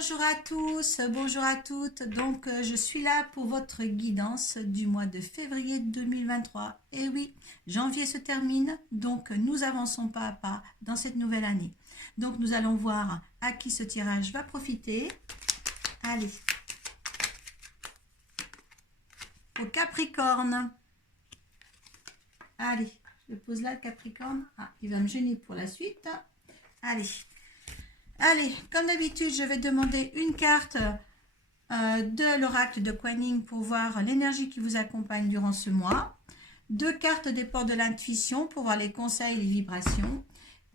Bonjour à tous, bonjour à toutes. Donc, je suis là pour votre guidance du mois de février 2023. Et oui, janvier se termine, donc nous avançons pas à pas dans cette nouvelle année. Donc, nous allons voir à qui ce tirage va profiter. Allez, au Capricorne. Allez, je pose là le Capricorne. Ah, il va me gêner pour la suite. Allez. Allez, comme d'habitude, je vais demander une carte de l'oracle de Kuan Yin pour voir l'énergie qui vous accompagne durant ce mois. Deux cartes des portes de l'intuition pour voir les conseils et les vibrations.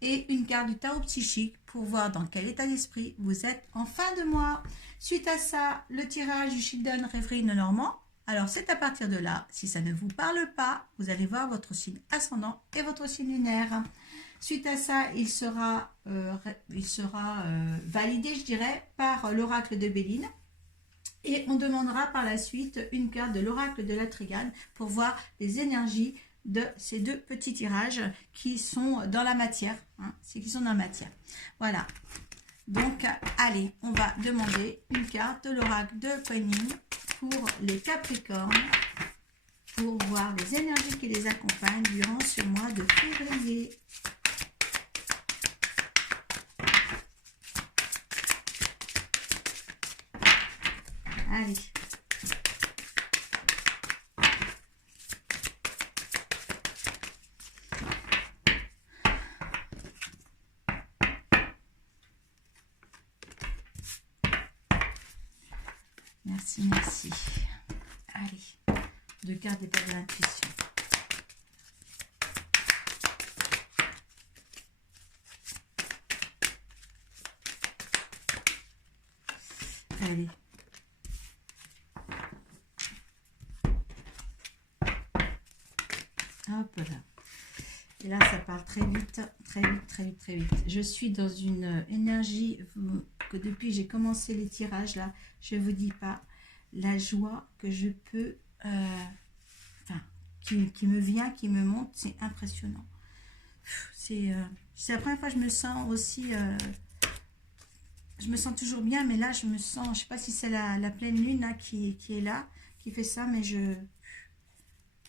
Et une carte du tarot psychique pour voir dans quel état d'esprit vous êtes en fin de mois. Suite à ça, le tirage du Shildon Réveil Normand. Alors, c'est à partir de là, si ça ne vous parle pas, vous allez voir votre signe ascendant et votre signe lunaire. Suite à ça, il sera validé, je dirais, par l'oracle de Béline. Et on demandera par la suite une carte de l'oracle de la Trigane pour voir les énergies de ces deux petits tirages qui sont dans la matière. Qui sont dans la matière. Voilà. Donc, allez, on va demander une carte de l'oracle de Kuan Yin pour les Capricornes pour voir les énergies qui les accompagnent durant ce mois de février. Allez. Merci, merci. Allez. Deux cartes des portes de l'intuition. Allez. Hop là. Et là, ça parle très vite, très vite, très vite, très vite. Je suis dans une énergie que depuis que j'ai commencé les tirages, là, je ne vous dis pas la joie que je peux, qui me vient, qui me monte, c'est impressionnant. C'est la première fois que je me sens aussi, je me sens toujours bien, mais là, je me sens, je ne sais pas si c'est la pleine lune là, qui est là, qui fait ça, mais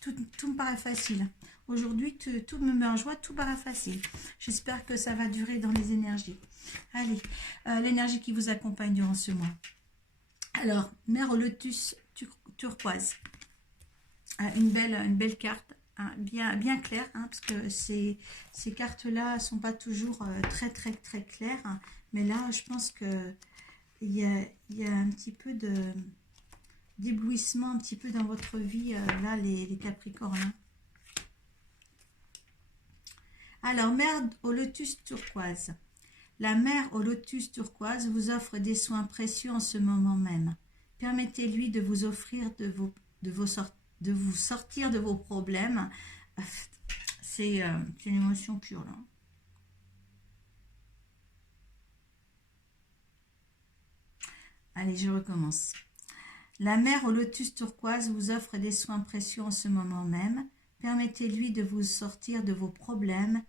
tout me paraît facile. Aujourd'hui, tout me met en joie, tout paraît facile. J'espère que ça va durer dans les énergies. Allez, l'énergie qui vous accompagne durant ce mois. Alors, mer au lotus turquoise. Une belle carte, bien claire, parce que ces cartes-là ne sont pas toujours très claires. Mais là, je pense qu'il y a un petit peu d'éblouissement un petit peu dans votre vie, là, les Capricornes. Alors, mer au lotus turquoise. La mer au lotus turquoise vous offre des soins précieux en ce moment même. Permettez-lui de vous offrir de vous sortir de vos problèmes. C'est une émotion pure, là. Allez, je recommence. La mer au lotus turquoise vous offre des soins précieux en ce moment même. Permettez-lui de vous sortir de vos problèmes.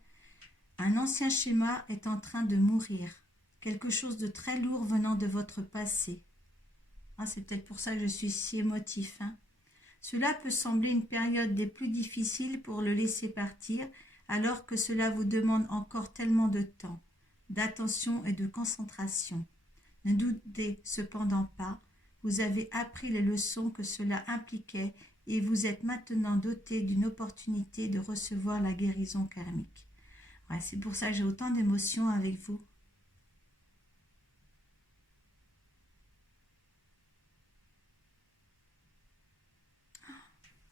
Un ancien schéma est en train de mourir. Quelque chose de très lourd venant de votre passé. C'est peut-être pour ça que je suis si émotif. Cela peut sembler une période des plus difficiles pour le laisser partir, alors que cela vous demande encore tellement de temps, d'attention et de concentration. Ne doutez cependant pas, vous avez appris les leçons que cela impliquait et vous êtes maintenant doté d'une opportunité de recevoir la guérison karmique. Ouais, c'est pour ça que j'ai autant d'émotions avec vous.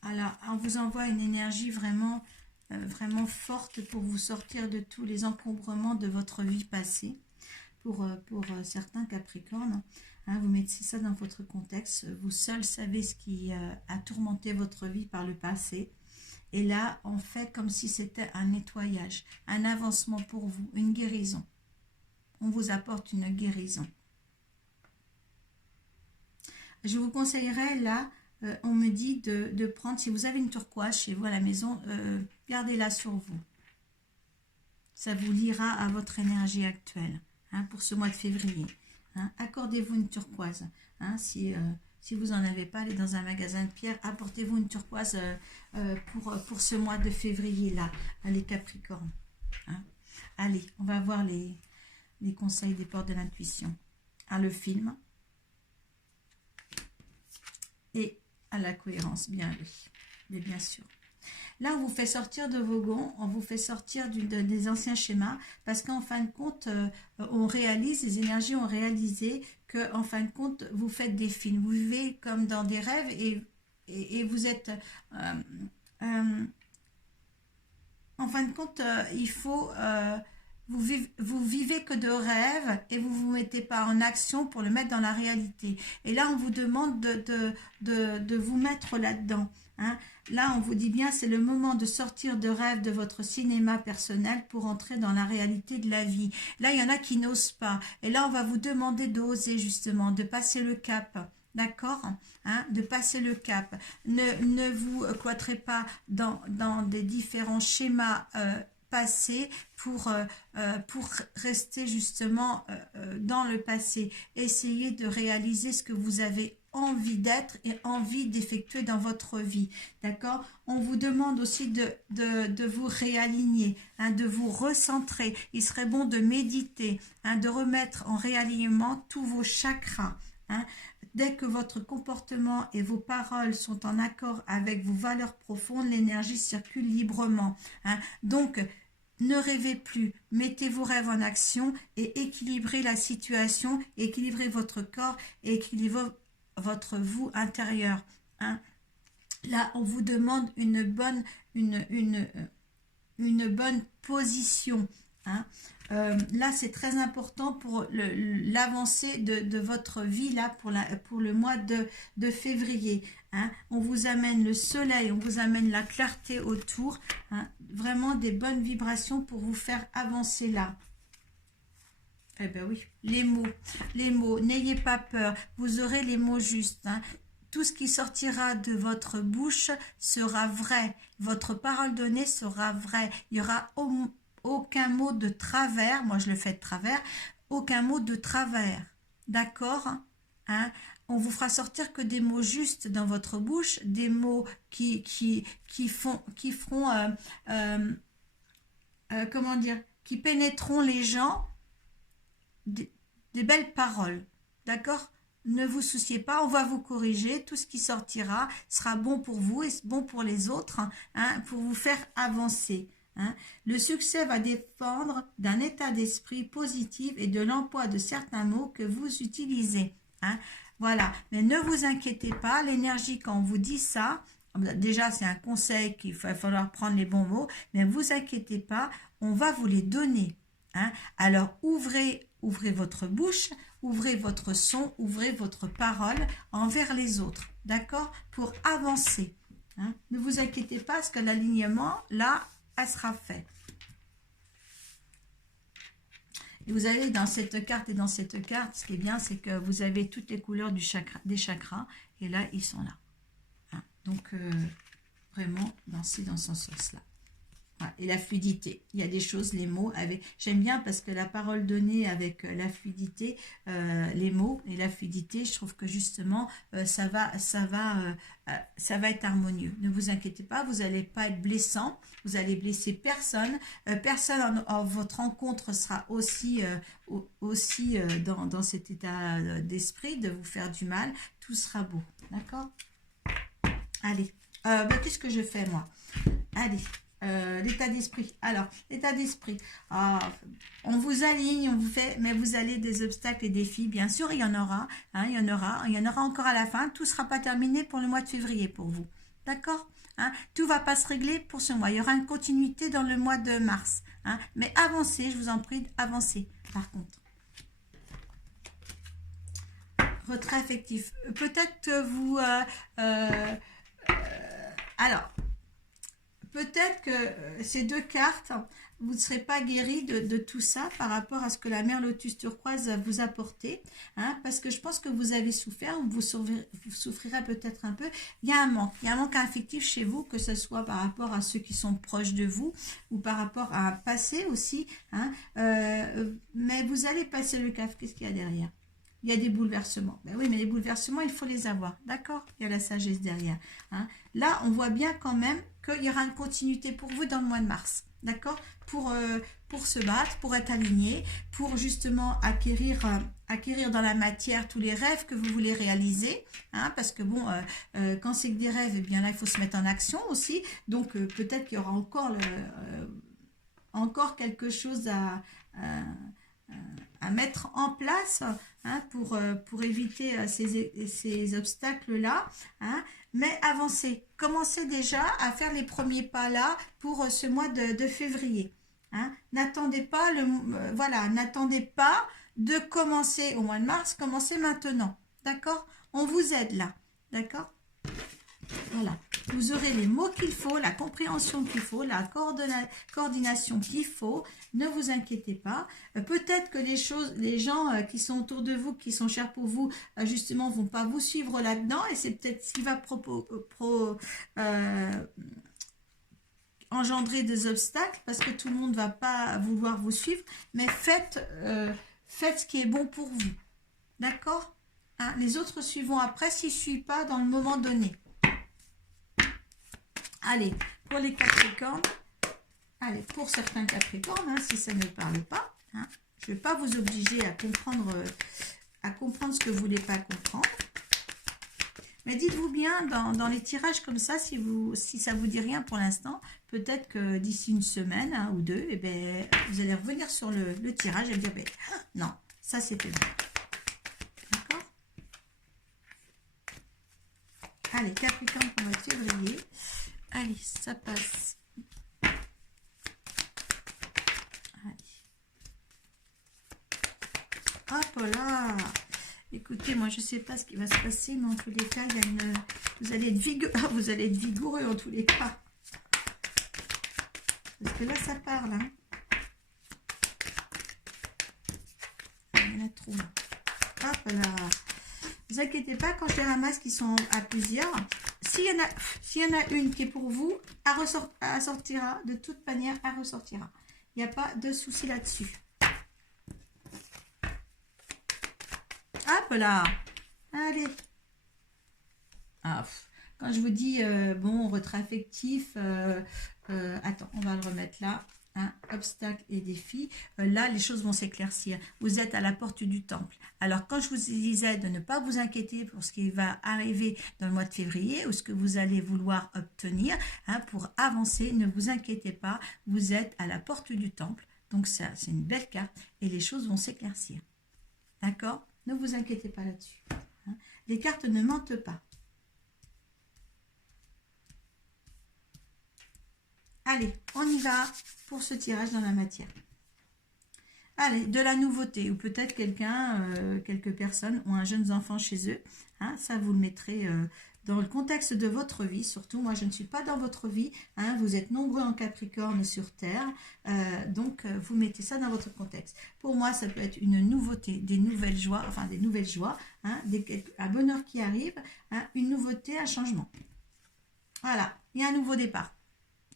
Alors, on vous envoie une énergie vraiment forte pour vous sortir de tous les encombrements de votre vie passée. Pour certains Capricornes, vous mettez ça dans votre contexte. Vous seuls savez ce qui a tourmenté votre vie par le passé. Et là, on fait comme si c'était un nettoyage, un avancement pour vous, une guérison. On vous apporte une guérison. Je vous conseillerais là, on me dit de prendre, si vous avez une turquoise chez vous à la maison, gardez-la sur vous. Ça vous liera à votre énergie actuelle, pour ce mois de février. hein. Accordez-vous une turquoise. Hein, si vous n'en avez pas, allez dans un magasin de pierre, apportez-vous une turquoise pour ce mois de février-là, les Capricornes. Hein. Allez, on va voir les conseils des portes de l'intuition. À le film et à la cohérence, bien oui, mais bien sûr. Là, on vous fait sortir de vos gonds, on vous fait sortir des anciens schémas, parce qu'en fin de compte, on réalise, les énergies ont réalisé que, en fin de compte, vous faites des films. Vous vivez comme dans des rêves et vous êtes... en fin de compte, il faut... vous vivez que de rêves et vous ne vous mettez pas en action pour le mettre dans la réalité. Et là, on vous demande de vous mettre là-dedans. Hein. Là, on vous dit bien, c'est le moment de sortir de rêve de votre cinéma personnel pour entrer dans la réalité de la vie. Là, il y en a qui n'osent pas. Et là, on va vous demander d'oser justement, de passer le cap. D'accord, hein, de passer le cap. Ne vous cloîtrez pas dans des différents schémas passés pour rester justement dans le passé. Essayez de réaliser ce que vous avez envie d'être et envie d'effectuer dans votre vie. D'accord? On vous demande aussi de vous réaligner, hein, de vous recentrer. Il serait bon de méditer, hein, de remettre en réalignement tous vos chakras. Hein. Dès que votre comportement et vos paroles sont en accord avec vos valeurs profondes, l'énergie circule librement. Hein. Donc, ne rêvez plus, mettez vos rêves en action et équilibrez la situation, équilibrez votre corps et équilibrez votre vous intérieur. Hein. Là, on vous demande une bonne position. Hein. Là, c'est très important pour l'avancée de votre vie là pour le mois de février. Hein. On vous amène le soleil, on vous amène la clarté autour. Hein. Vraiment des bonnes vibrations pour vous faire avancer là. Eh bien oui, les mots, n'ayez pas peur, vous aurez les mots justes. Hein. Tout ce qui sortira de votre bouche sera vrai. Votre parole donnée sera vraie. Il y aura aucun mot de travers, moi je le fais de travers, aucun mot de travers, d'accord, hein? On vous fera sortir que des mots justes dans votre bouche, des mots qui feront, comment dire, qui pénétreront les gens, des belles paroles, d'accord? Ne vous souciez pas, on va vous corriger, tout ce qui sortira sera bon pour vous et bon pour les autres, hein, pour vous faire avancer. Hein. Le succès va dépendre d'un état d'esprit positif et de l'emploi de certains mots que vous utilisez. Hein. Voilà, mais ne vous inquiétez pas, l'énergie quand on vous dit ça, déjà c'est un conseil qu'il va falloir prendre les bons mots, mais ne vous inquiétez pas, on va vous les donner. Hein. Alors ouvrez votre bouche, ouvrez votre son, ouvrez votre parole envers les autres, d'accord, pour avancer. Hein. Ne vous inquiétez pas parce que l'alignement, là, elle sera faite. Et vous avez dans cette carte et dans cette carte, ce qui est bien, c'est que vous avez toutes les couleurs des chakras. Et là, ils sont là. Hein. Donc, vraiment, dansez dans ce sens-là. Voilà. Et la fluidité. Il y a des choses, les mots, j'aime bien parce que la parole donnée avec la fluidité, les mots et la fluidité, je trouve que justement, ça va être harmonieux. Ne vous inquiétez pas, vous n'allez pas être blessant, vous allez blesser personne. Personne en votre rencontre sera aussi dans cet état d'esprit de vous faire du mal. Tout sera beau, d'accord? Allez, qu'est-ce que je fais moi? Allez. L'état d'esprit. Alors, l'état d'esprit. On vous aligne, on vous fait, mais vous allez des obstacles et défis. Bien sûr, il y en aura. Hein, il y en aura encore à la fin. Tout ne sera pas terminé pour le mois de février pour vous. D'accord? Hein, tout ne va pas se régler pour ce mois. Il y aura une continuité dans le mois de mars. Hein, mais avancez, je vous en prie, avancez. Par contre. Retrait affectif. Peut-être que vous... alors... Peut-être que ces deux cartes, vous ne serez pas guéri de tout ça par rapport à ce que la mer Lotus turquoise vous a apporté. Hein, parce que je pense que vous avez souffert, vous souffrirez peut-être un peu. Il y a un manque affectif chez vous, que ce soit par rapport à ceux qui sont proches de vous ou par rapport à un passé aussi. Hein, mais vous allez passer le cap. Qu'est-ce qu'il y a derrière? il y a des bouleversements. Ben oui, mais les bouleversements, il faut les avoir. D'accord? Il y a la sagesse derrière. Hein. Là, on voit bien quand même qu'il y aura une continuité pour vous dans le mois de mars. D'accord? Pour se battre, pour être aligné, pour justement acquérir dans la matière tous les rêves que vous voulez réaliser. Hein, parce que bon, quand c'est que des rêves, eh bien là, il faut se mettre en action aussi. Donc, peut-être qu'il y aura encore quelque chose à mettre en place, hein, pour éviter ces obstacles-là. Hein. Mais avancez, commencez déjà à faire les premiers pas là pour ce mois de février. Hein. N'attendez pas voilà, n'attendez pas de commencer au mois de mars, commencez maintenant. D'accord? On vous aide là. D'accord? Voilà, vous aurez les mots qu'il faut, la compréhension qu'il faut, la coordination qu'il faut. Ne vous inquiétez pas. Peut-être que les gens qui sont autour de vous, qui sont chers pour vous, justement, vont pas vous suivre là-dedans. Et c'est peut-être ce qui va engendrer des obstacles, parce que tout le monde va pas vouloir vous suivre. Mais faites ce qui est bon pour vous. D'accord? Hein, les autres suivront après s'ils ne suivent pas dans le moment donné. Allez, pour les Capricornes, allez, pour certains Capricornes, hein, si ça ne parle pas, hein, je ne vais pas vous obliger à comprendre ce que vous ne voulez pas comprendre. Mais dites-vous bien, dans les tirages comme ça, si ça ne vous dit rien pour l'instant, peut-être que d'ici une semaine ou deux, eh ben, vous allez revenir sur le tirage et dire, ben, non, ça c'était bon. D'accord? Allez, Capricorne pour le mois de février. Allez, ça passe. Allez. Hop là. Écoutez, moi je ne sais pas ce qui va se passer, mais en tous les cas, vous allez être vigoureux en tous les cas. Parce que là, ça parle. Hein. Il y en a trop. Hop là. Ne vous inquiétez pas, quand je les ramasse qui sont à plusieurs, s'il y en a une qui est pour vous, elle sortira. De toute manière, elle ressortira. Il n'y a pas de souci là-dessus. Hop là. Allez. Ah, quand je vous dis, bon, retrait affectif, attends, on va le remettre là. Hein, obstacles et défis, là les choses vont s'éclaircir. Vous êtes à la porte du temple. Alors quand je vous disais de ne pas vous inquiéter pour ce qui va arriver dans le mois de février ou ce que vous allez vouloir obtenir, hein, pour avancer, ne vous inquiétez pas, vous êtes à la porte du temple. Donc ça, c'est une belle carte et les choses vont s'éclaircir. D'accord? Ne vous inquiétez pas là-dessus. Hein. Les cartes ne mentent pas. Allez, on y va pour ce tirage dans la matière. Allez, de la nouveauté, ou peut-être quelques personnes ont un jeune enfant chez eux. Hein, ça, vous le mettrez dans le contexte de votre vie. Surtout, moi, je ne suis pas dans votre vie. Hein, vous êtes nombreux en Capricorne sur Terre. Donc, vous mettez ça dans votre contexte. Pour moi, ça peut être une nouveauté, des nouvelles joies, hein, un bonheur qui arrive, hein, une nouveauté, un changement. Voilà, il y a un nouveau départ.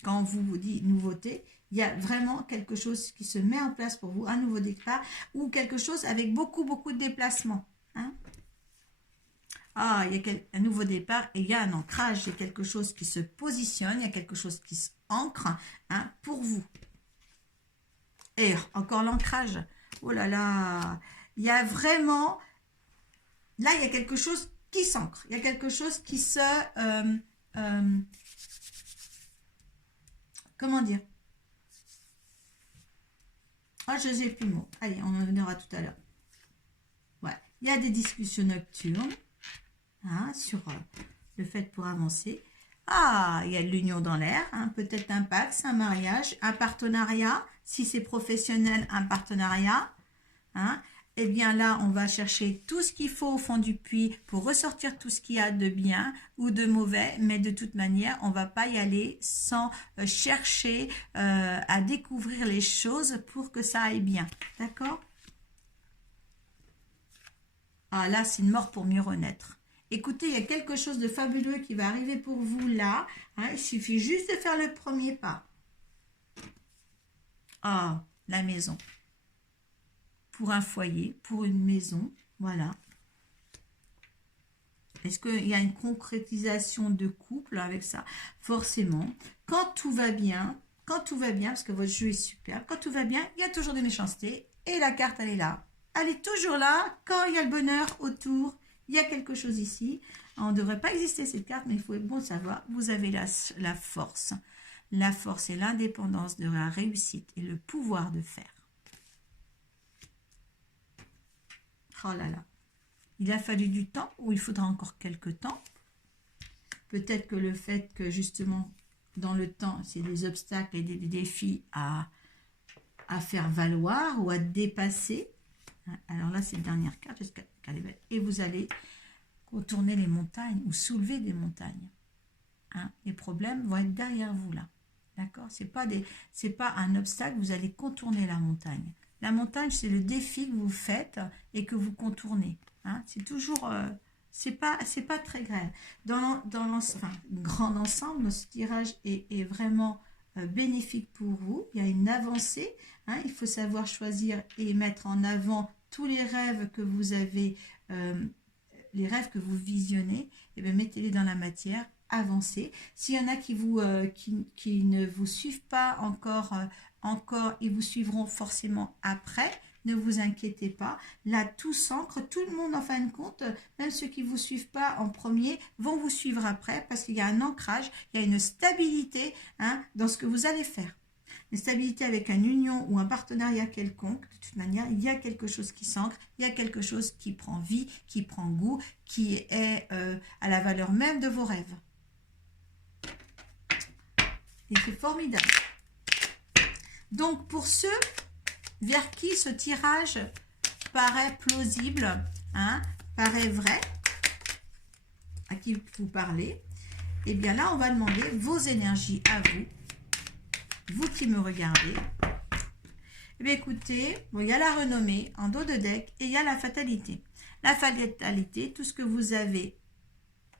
Quand on vous dit nouveauté, il y a vraiment quelque chose qui se met en place pour vous, un nouveau départ ou quelque chose avec beaucoup de déplacements. Hein. Ah, il y a un nouveau départ et il y a un ancrage, il y a quelque chose qui se positionne, il y a quelque chose qui s'ancre, hein, pour vous. Et encore l'ancrage. Oh là là, il y a vraiment, là il y a quelque chose qui s'ancre, il y a quelque chose qui se... comment dire? Ah, je n'ai plus le mot. Allez, on en verra tout à l'heure. Ouais. Il y a des discussions nocturnes, hein, sur le fait pour avancer. Ah, il y a de l'union dans l'air, hein, peut-être un pacte, un mariage, un partenariat. Si c'est professionnel, un partenariat. Hein. Eh bien là, on va chercher tout ce qu'il faut au fond du puits pour ressortir tout ce qu'il y a de bien ou de mauvais, mais de toute manière, on ne va pas y aller sans chercher à découvrir les choses pour que ça aille bien. D'accord? Ah là, c'est une mort pour mieux renaître. Écoutez, il y a quelque chose de fabuleux qui va arriver pour vous là. Hein, il suffit juste de faire le premier pas. Ah, la maison. Pour un foyer, pour une maison, Voilà. Est-ce qu'il y a une concrétisation de couple avec ça? Forcément. Quand tout va bien, parce que votre jeu est superbe, quand tout va bien, il y a toujours des méchancetés. Et la carte, elle est là. Elle est toujours là. Quand il y a le bonheur autour, il y a quelque chose ici. On ne devrait pas exister cette carte, mais il faut bon savoir. Vous avez la force. La force et l'indépendance de la réussite et le pouvoir de faire. Oh là là. Il a fallu du temps, ou il faudra encore quelques temps. Peut-être que le fait que justement, dans le temps, c'est des obstacles et des défis à faire valoir ou à dépasser. Alors là, c'est la dernière carte, j'espère qu'elle est belle. Et vous allez contourner les montagnes ou soulever des montagnes. Les problèmes vont être derrière vous là. D'accord? C'est pas un obstacle, vous allez contourner la montagne. La montagne, c'est le défi que vous faites et que vous contournez. C'est toujours... c'est pas très grave. Dans le grand ensemble, ce tirage est vraiment bénéfique pour vous. Il y a une avancée. Il faut savoir choisir et mettre en avant tous les rêves que vous avez, les rêves que vous visionnez. Et bien, mettez-les dans la matière. Avancez. S'il y en a qui ne vous suivent pas encore, ils vous suivront forcément après. Ne vous inquiétez pas. Là, tout s'ancre. Tout le monde, en fin de compte, même ceux qui ne vous suivent pas en premier, vont vous suivre après parce qu'il y a un ancrage, il y a une stabilité dans ce que vous allez faire. Une stabilité avec une union ou un partenariat quelconque. De toute manière, il y a quelque chose qui s'ancre, il y a quelque chose qui prend vie, qui prend goût, qui est à la valeur même de vos rêves. Et c'est formidable. Donc, pour ceux vers qui ce tirage paraît plausible, paraît vrai, à qui vous parlez, et bien là, on va demander vos énergies à vous, vous qui me regardez. Eh bien, écoutez, bon, il y a la renommée en dos de deck et il y a la fatalité. La fatalité, tout ce que vous avez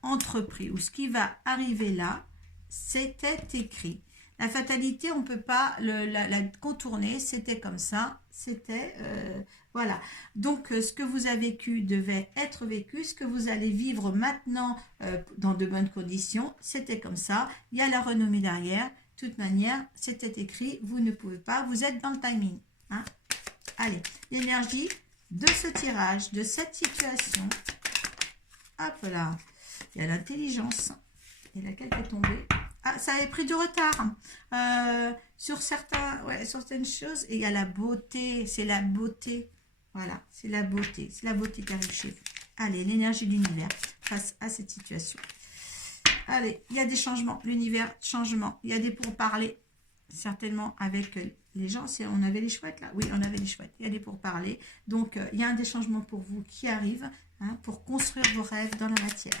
entrepris ou ce qui va arriver là, c'était écrit. La fatalité, on ne peut pas la contourner, c'était comme ça, c'était, voilà. Donc, ce que vous avez vécu devait être vécu, ce que vous allez vivre maintenant dans de bonnes conditions, c'était comme ça, il y a la renommée derrière, de toute manière, c'était écrit, vous ne pouvez pas, vous êtes dans le timing. Allez, l'énergie de ce tirage, de cette situation, hop là, il y a l'intelligence, et laquelle est tombée. Ça avait pris du retard sur certaines choses. Et il y a la beauté, c'est la beauté. Voilà, c'est la beauté qui arrive chez vous. Allez, l'énergie de l'univers face à cette situation. Allez, il y a des changements, l'univers, changement. Il y a des pourparlers, certainement avec les gens. On avait les chouettes là? Oui, on avait les chouettes. Il y a des pourparlers. Donc, il y a des changements pour vous qui arrivent pour construire vos rêves dans la matière.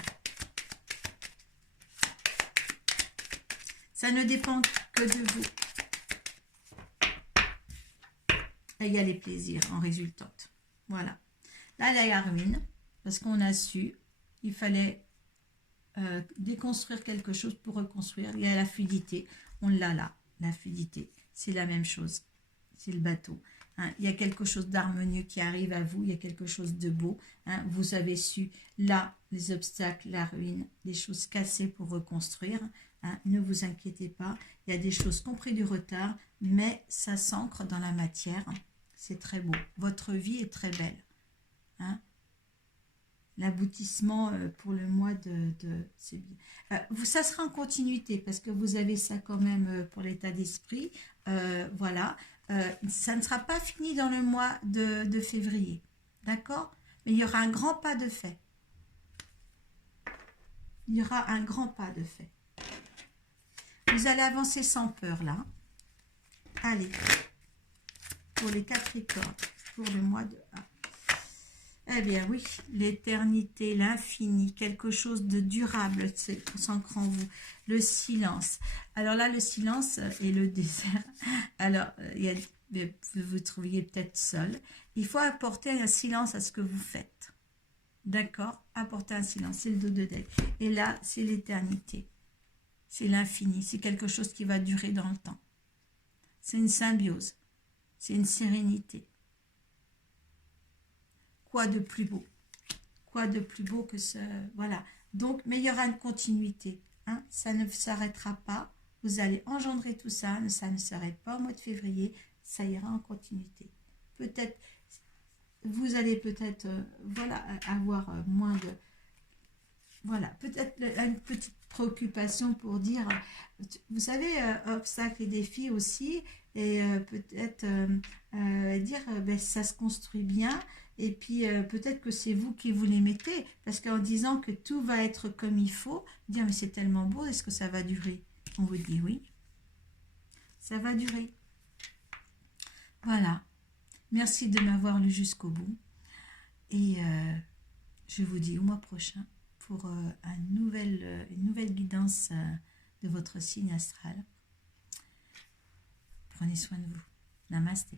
Ça ne dépend que de vous. Et il y a les plaisirs en résultante. Voilà. Là, il y a la ruine, parce qu'on a su, il fallait déconstruire quelque chose pour reconstruire. Il y a la fluidité. On l'a là, la fluidité. C'est la même chose. C'est le bateau. Il y a quelque chose d'harmonieux qui arrive à vous. Il y a quelque chose de beau. Vous avez su, là, les obstacles, la ruine, les choses cassées pour reconstruire. Ne vous inquiétez pas, il y a des choses qui ont pris du retard, mais ça s'ancre dans la matière. C'est très beau. Votre vie est très belle. L'aboutissement pour le mois c'est bien. Ça sera en continuité parce que vous avez ça quand même pour l'état d'esprit. Voilà. Ça ne sera pas fini dans le mois de février. D'accord? Mais il y aura un grand pas de fait. Il y aura un grand pas de fait. Vous allez avancer sans peur, là. Allez. Pour les Capricornes, pour le mois de... Eh bien, oui, l'éternité, l'infini, quelque chose de durable s'ancre en vous. Le silence. Alors là, le silence et le désert. Alors, vous vous trouviez peut-être seul. Il faut apporter un silence à ce que vous faites. D'accord? Apporter un silence. C'est le dos de deck. Et là, c'est l'éternité. C'est l'infini, c'est quelque chose qui va durer dans le temps. C'est une symbiose, c'est une sérénité. quoi de plus beau? Quoi de plus beau que ce... Voilà. Donc, mais il y aura une continuité. Hein, ça ne s'arrêtera pas. Vous allez engendrer tout ça. Ça ne s'arrête pas au mois de février. Ça ira en continuité. Peut-être, vous allez peut-être, voilà, avoir moins de... Voilà, peut-être une petite préoccupation pour dire, vous savez, obstacles et défis aussi, et peut-être dire, ben, ça se construit bien, et puis peut-être que c'est vous qui vous les mettez, parce qu'en disant que tout va être comme il faut, dire, mais c'est tellement beau, est-ce que ça va durer? On vous dit oui, ça va durer. Voilà, merci de m'avoir lu jusqu'au bout, et je vous dis au mois prochain pour une nouvelle guidance de votre signe astral. Prenez soin de vous. Namasté.